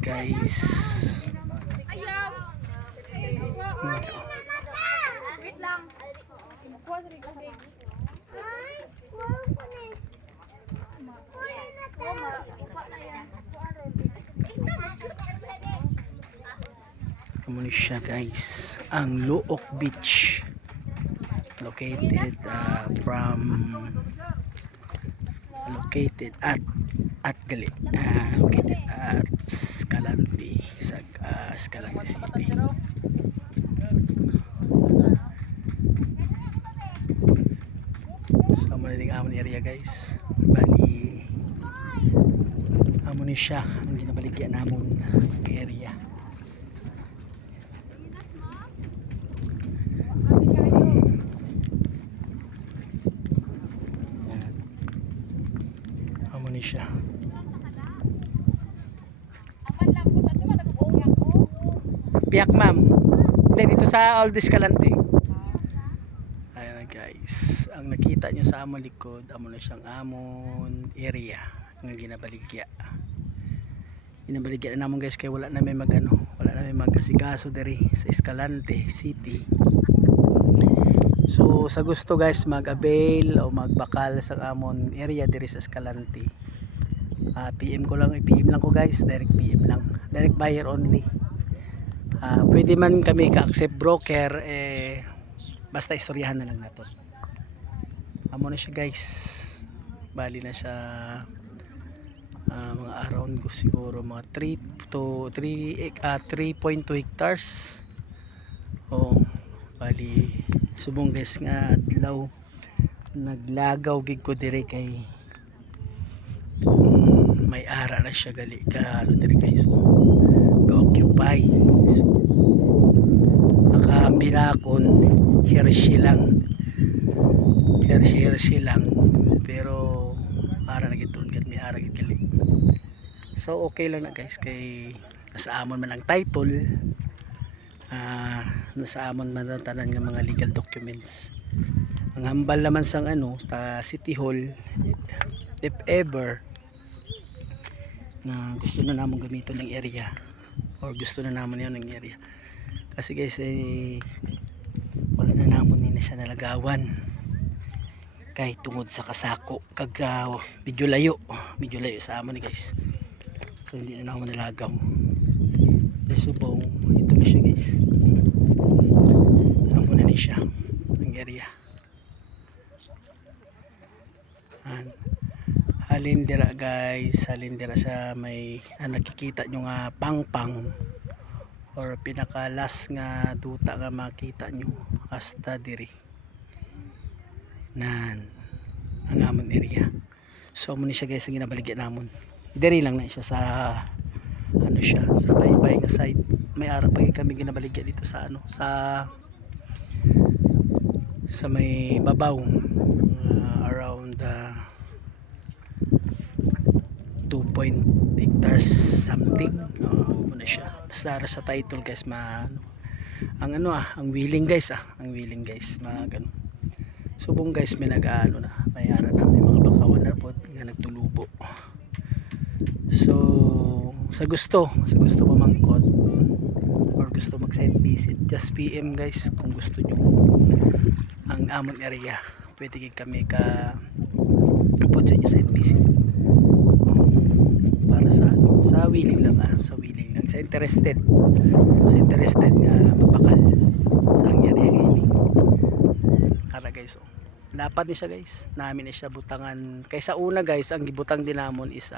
guys. Wait lang. Amo ni siya guys, ang Luok Beach, located located at gali located at Escalante sa Escalante City. So amo ni amon area guys, bali amo ni siya ang ginabaligyan namon area. Amo ni siya. Biyak ma'am. Hindi, dito sa Old Escalante. Ayan na guys. Ang nakita nyo sa amon likod, amo na siyang amon area ng ginabaligya. Ginabaligya na namon guys kaya wala na may wala na may mag-asikaso diri sa Escalante City. So sa gusto guys mag-avail o magbakal sa amon area diri sa Escalante, PM lang ko guys, direct PM lang, direct buyer only. Pwede man kami ka-accept broker, basta istoryahan na lang natin. Amo na siya guys, bali na siya mga around ko siguro mga 3.2 hectares. Bali subong guys nga adlaw naglagaw gig ko dire kay may ara na siya gali ka dire guys, ga-occupy. So makahambinakon Hershey lang pero ara na gitod kat may ara gid gali. So okay lang na guys kay nasa amon man ang title, nasa amon man ang tanan nga mga legal documents. Ang hambal naman sang sa City Hall, if ever na gusto na namon gamiton ng area or gusto na namon yon ng area, kasi guys wala na namon ni siya nalagawan kay tungod sa kasako kag medyo layo sa amon ni guys. So hindi na namon nalagaw. Subong ito na siya guys, amon na ni siya ng area. Halindira guys, halindira sa may nakikita nyo nga pangpang or pinakalas nga duta nga makita nyo hasta diri nan ang amon area. So amo ni siya guys ang ginabaligyan namon, diri lang na siya sa siya sa baybay nga side. May ara pa kami ginabaligyan dito sa sa may babaw, around 2 hectares something. Muna siya basta ara sa title guys ang willing guys ang willing guys subong guys may na may ara na may mga bakawan na po nga nagtulubo. So sa gusto mamangkot or gusto mag site visit, just PM guys kung gusto nyo ang amon area. Pwede kami ka upod sa inyo site visit para sa willing lang sa interested nga magbakal sa ang area ini. Ara guys, lapad ni siya guys, namin ni siya butangan kaysa una guys. Ang gibutang din namon is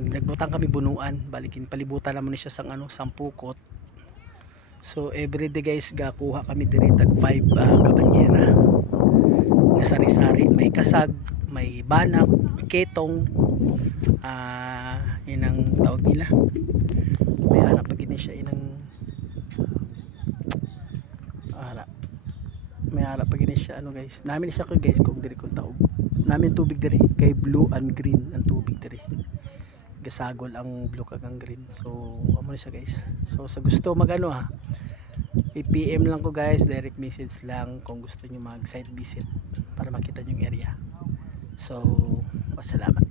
nagbutang kami bunuan, balikin palibutan naman ni siya sang pukot. So everyday guys gakuha kami diri tag 5 kabanyera nga sari-sari, may kasag, may banak, ketong, inang tawag nila, may anak pag ini siya may harap pag ini siya guys. Namin siya ko guys kung diri kung taog namin tubig diri kay blue and green ang tubig diri, gasagol ang blue kag ang green. So amo ni siya guys. So sa gusto i-PM lang ko guys, direct message lang kung gusto niyo mag site visit para makita niyo yung area. So salamat.